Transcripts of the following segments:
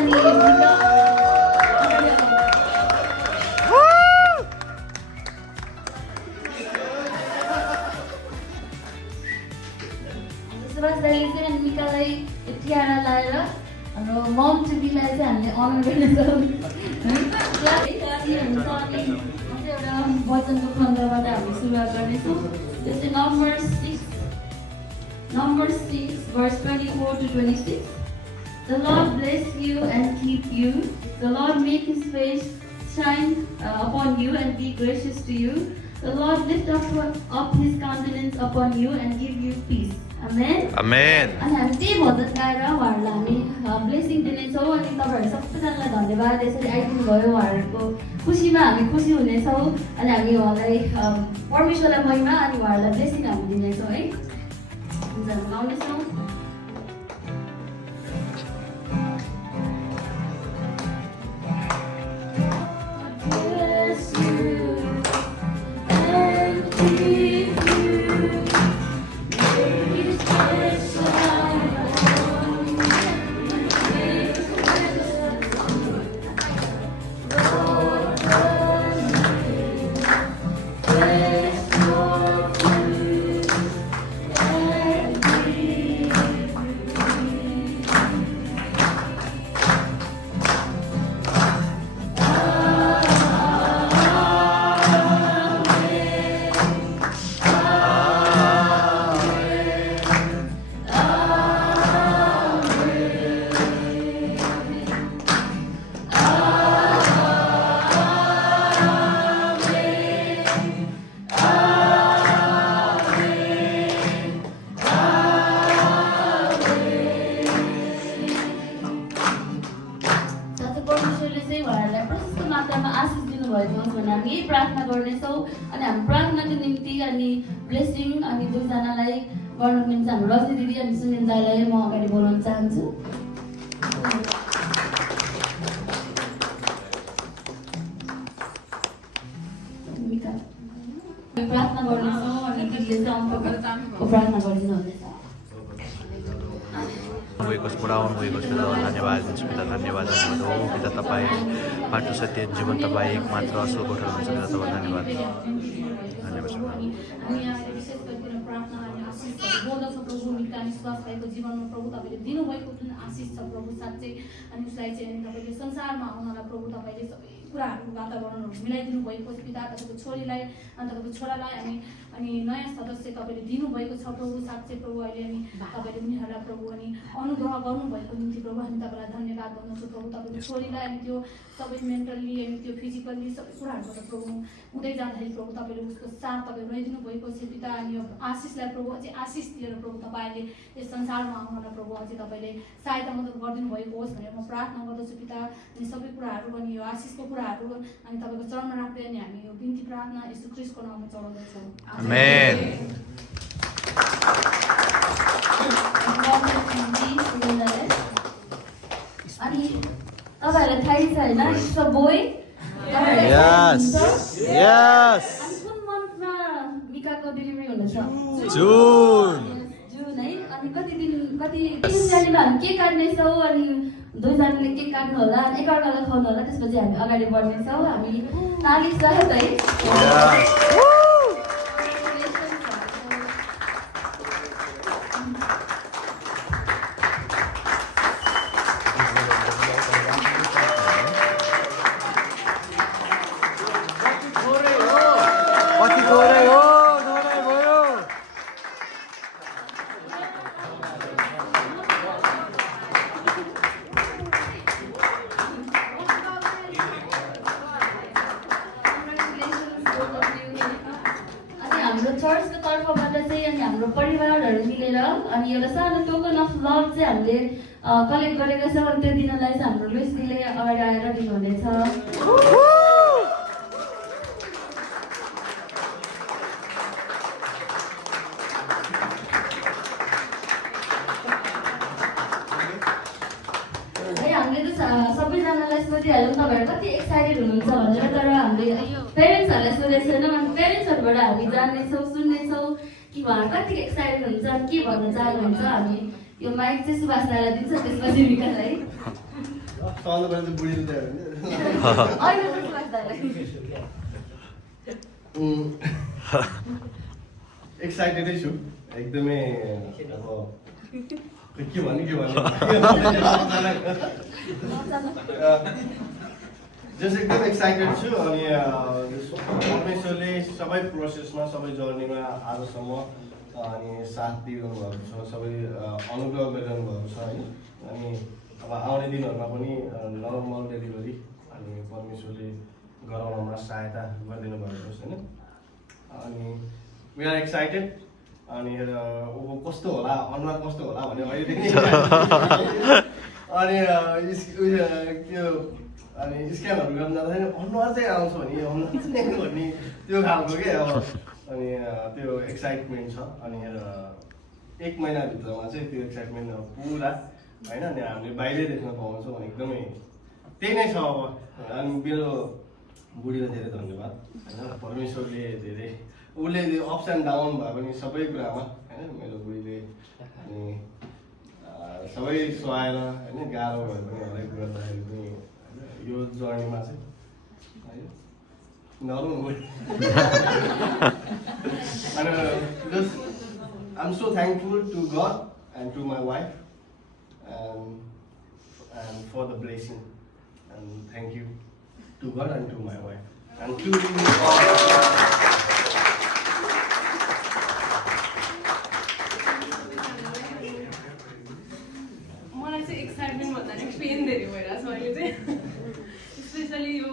सुभाष दाइले चाहिँ अनि मिकालाई टियारा लाएर हाम्रो मम टु बीलाई चाहिँ हामीले अनर गर्नेछौँ। एउटा वचनको खण्डबाट हामी सुरुवात गर्नेछौँ। त्यो चाहिँ number 6 verse 24 to 26. The Lord bless you and keep you. The Lord make his face shine upon you and be gracious to you. The Lord lift up his countenance upon you and give you peace. Amen. Amen. अनि हामी त्यही भजन गाएर उहाँहरूलाई हामी blessing दिनेछौँ। अनि तपाईँहरू सबैजनालाई धन्यवाद यसरी आइदिनु भयो। उहाँहरूको खुसीमा हामी खुसी हुनेछौँ अनि हामी उहाँलाई परमेश्वरलाई महिमा अनि उहाँहरूलाई ब्लेसिङ हामी दिनेछौँ है। हुन्छ हामी गाउनेछौँ। प्रार्थना गर्नेछौँ अनि हामी प्रार्थनाको निम्ति अनि ब्लेसिङ अनि दुईजनालाई गर्नको निम्ति हाम्रो रजनी दिदी अनि सुनिल दाइलाई म अगाडि बोलाउन चाहन्छु। प्रार्थना गर्नेछौँ अनि दिदीले चाहिँ प्रार्थना गरिदिनुहुनेछ। बड़ा आउनुभएको छ धन्यवाद दिन्छु पिता। धन्यवाद हो पिता, तपाईँ बाटो सत्य जीवन, तपाईँ एकमात्र असल गोठा हुनुहुन्छ पिता। तपाईँ धन्यवाद बोल्दछ प्रभु मिका विश्वास भएको जीवनमा प्रभु तपाईँले दिनुभएको जुन आशिष छ प्रभु साँच्चै अनि उसलाई चाहिँ अनि तपाईँले संसारमा आउनलाई प्रभु तपाईँले सबै कुराहरूको वातावरणहरू मिलाइदिनु भएको पिता। तपाईँको छोरीलाई अनि तपाईँको छोरालाई अनि नयाँ सदस्य तपाईँले दिनुभएको छ प्रभु साँच्चै प्रभु। अहिले अनि तपाईँले उनीहरूलाई प्रभु अनि अनुग्रह गर्नुभएको निम्ति प्रभु हामी तपाईँलाई धन्यवाद गर्दछौँ प्रभु। तपाईँको छोरीलाई अनि त्यो सबै मेन्टल्ली अनि त्यो फिजिकल्ली सबै कुराहरूबाट प्रभु हुँदै जाँदाखेरि प्रभु तपाईँले उसको साथ तपाईँ रहिदिनु भएको छ पिता। अनि यो आशिषलाई प्रभु अझै आशिष दिएर प्रभु तपाईँले यस संसारमा आउनलाई प्रभु अझै तपाईँले सहायता मद्दत गरिदिनु भएको होस् भनेर म प्रार्थना गर्दछु पिता। अनि सबै कुराहरू अनि यो आशिषको कुराहरू अनि तपाईँको चरणमा राख्दै अनि हामी यो बिन्ती प्रार्थना यीशु ख्रीष्टको नाममा चढाउँदछौँ। आमेन। अनि तपाईँहरूलाई थाहै छ होइन, इट्स अ बोय। यस यस। कुन मन्थमा मिकाको डेलिभरी हुँदैछ? जुन है। अनि कतिजनाले हामी केक काट्नेछौँ अनि दुईजनाले केक काट्नु होला, एकअर्कालाई खुवाउनु होला, त्यसपछि हामी अगाडि बढ्नेछौँ। हामी ताली सहित है। चर्चको तर्फबाट चाहिँ अनि हाम्रो परिवारहरू मिलेर अनि एउटा सानो टोकन अफ लभ चाहिँ हामीले कलेक्ट गरेका छौँ। अनि त्यो दिनलाई चाहिँ हाम्रो लुइसले अगाडि आएर दिनुहुनेछ। हामीले त सबैजनालाई सोधिहाल्यौँ तपाईँहरू कति एक्साइटेड हुनुहुन्छ भनेर, तर हामीले पेरेन्ट्सहरूलाई सोधेको छैनौँ। अनि पेरेन्ट्सहरूबाट हामी जान्नेछौँ, सुन्नेछौँ कि उहाँहरू कति एक्साइटेड हुन्छ अनि के भन्न चाहनुहुन्छ। हामी यो माइक चाहिँ सुभाष दाइलाई दिन्छ, त्यसपछि मिकालाई। सबभन्दा बुढीले त अहिले पनि लाग्दैन एक्साइटेडै छु एकदमै अब के भन्ने जस एकदम एक्साइटेड छु अनि परमेश्वरले सबै प्रोसेसमा सबै जर्नीमा आजसम्म अनि साथ दिइरहनु भएको छ सबै अनुग्रह गरिरहनु भएको छ होइन अनि अब आउने दिनहरूमा पनि नर्मल डेलिभरी अनि परमेश्वरले गराउनमा सहायता गरिदिनु भएको छ होइन अनि वी आर एक्साइटेड अनि कस्तो होला अनुहार कस्तो होला भने अहिले अनि के अनि स्क्यानहरू गर्न जाँदाखेरि अनुहार चाहिँ आउँछ भने अनुहार चाहिँ भन्ने त्यो खालको के अब अनि त्यो एक्साइटमेन्ट छ अनि 1 महिनाभित्रमा चाहिँ त्यो एक्साइटमेन्ट पुरा होइन अनि हामीले बाहिरै देख्न पाउँछौँ भने एकदमै त्यही नै छ अब अनि मेरो बुढीलाई धेरै धन्यवाद होइन परमेश्वरले धेरै उसले अप्स एन्ड डाउन भए पनि सबै कुरामा होइन मेरो बुढीले अनि सबै सहाएर होइन गाह्रो भए पनि हरेक गर्दाखेरि पनि यो जर्नीमा चाहिँ होइन नरुनु अनि just I am so thankful to God and to my wife and for the blessing and thank you to God and to my wife and to you all. मलाई चाहिँ एक्साइटमेन्ट भन्दाखेरि पेन धेरै भइरहेछ अहिले चाहिँ स्पेसली यो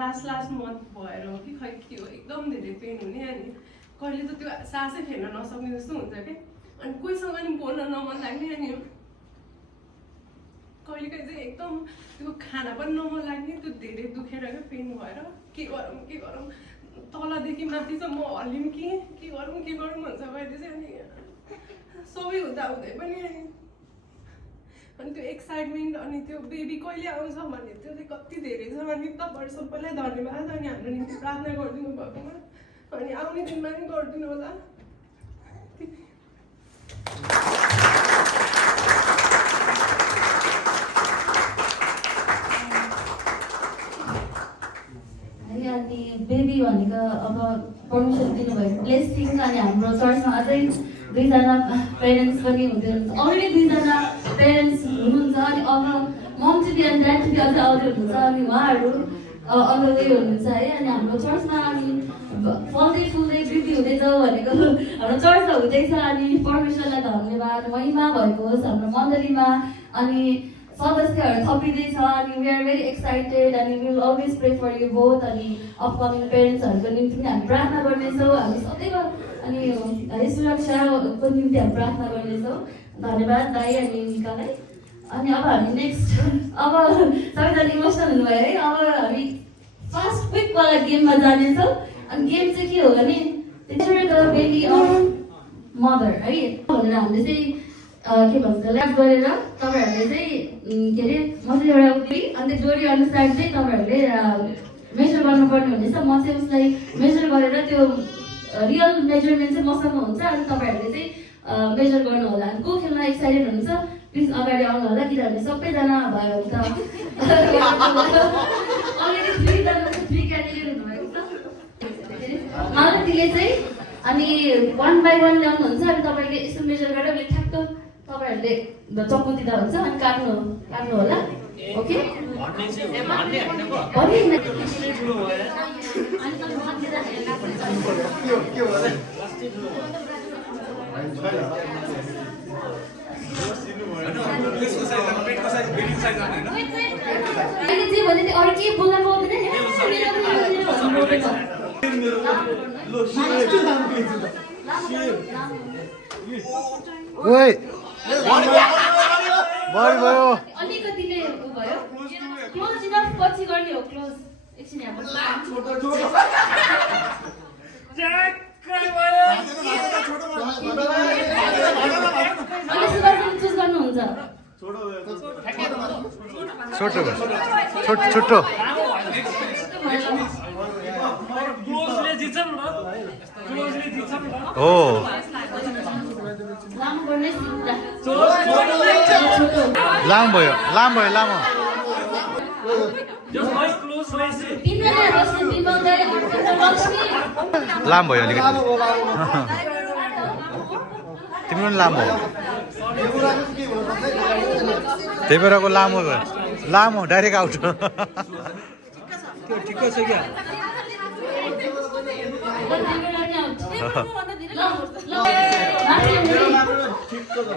last month भएर हो कि खै के हो एकदम धेरै पेन हुने अनि कहिले त त्यो सासै फेर्न नसक्ने जस्तो हुन्छ क्या अनि कोहीसँग नि बोल्न नमन लाग्ने अनि कहिलेकाहीँ चाहिँ एकदम त्यो खाना पनि नमन लाग्ने त्यो धेरै दुखेर क्या पेन भएर के गरौँ तलदेखि माथिसम्म हल्लिउँ कि के गरौँ भन्छ मैले चाहिँ अनि सबै हुँदै पनि अनि त्यो एक्साइटमेन्ट अनि त्यो बेबी कहिले आउँछ भन्ने त्यो चाहिँ कति धेरै छ अनि तपाईँहरू सबैलाई धन्यवाद अनि हाम्रो निम्ति प्रार्थना गरिदिनु भएकोमा अनि आउने दिनमा पनि गरिदिनु होला अनि बेबी भनेको अब पर्मिसन दिनुभएको ब्लेसिङ अनि हाम्रो चर्चमा अझै 2जना पेरेन्ट्स पनि हुनुहुन्छ अलरेडी 2जना पेरेन्ट्स हुनुहुन्छ अनि अब mom to be and dad to be अझै आउँदै हुनुहुन्छ अनि उहाँहरू अगाडि हुनुहुन्छ है अनि हाम्रो चर्चमा अनि फल्दै फुल्दै वृद्धि हुँदै जाऊ भनेको हाम्रो चर्चमा हुँदैछ अनि परमेश्वरलाई धन्यवाद महिमा भएको होस् हाम्रो मण्डलीमा अनि सदस्यहरू थपिँदैछ अनि वी आर भेरी एक्साइटेड अनि we will always pray for you both अनि अपकमिङ पेरेन्ट्सहरूको निम्ति पनि हामी प्रार्थना गर्नेछौँ हामी सधैँ अनि है सुरक्षाको निम्ति हामी प्रार्थना गर्नेछौँ धन्यवाद दाइ अनि निकालाई अनि अब हामी नेक्स्ट अब सबैजना इमोसनल हुनुभयो है अब हामी फास्ट क्विकवाला गेममा जानेछौँ अनि गेम चाहिँ के हो भने द बेबी अफ मदर है भनेर हामीले चाहिँ के भन्छ ल्याब गरेर तपाईँहरूले चाहिँ के अरे म चाहिँ एउटा उठी अन्त डोरी अनुसार चाहिँ तपाईँहरूले मेजर गर्नुपर्ने हुनेछ म चाहिँ उसलाई मेजर गरेर त्यो रियल मेजरमेन्ट चाहिँ मसँग हुन्छ अनि तपाईँहरूले चाहिँ मेजर गर्नु होला अनि को खेल्न एक्साइटेड हुनुहुन्छ प्लिज अगाडि आउनु होला किनभने सबैजना भयो भने त अलरेडी 3 क्यान्डिडेट हुनुभएको छ मालतीले चाहिँ अनि 1 by 1 ल्याउनुहुन्छ अनि तपाईँले यसो मेजर गरेर उसले ठ्याक्क तपाईँहरूले चक्कु दिँदा हुन्छ अनि काट्नु होला ओके भने अरू के बोल्न पाउँदैन अलिकति नै भयो क्लोज इनफ पछि गर्ने हो क्लोज एकछिन यहाँ चुज गर्नुहुन्छ छोटो हो लामो भयो Just eyes closed, so I say. तिनीहरूले बस्ने विमल दाइ, अर्को लक्ष्मी। लामो भयो अलिकति लामो लामो तिम्रो पनि लामो हो यो कुरा चाहिँ के हुनसक्छ त्यही भएरको लामो भयो लामो डाइरेक्ट आउट ठिक्क छ क्या मेरो राम्रो ठिकको छ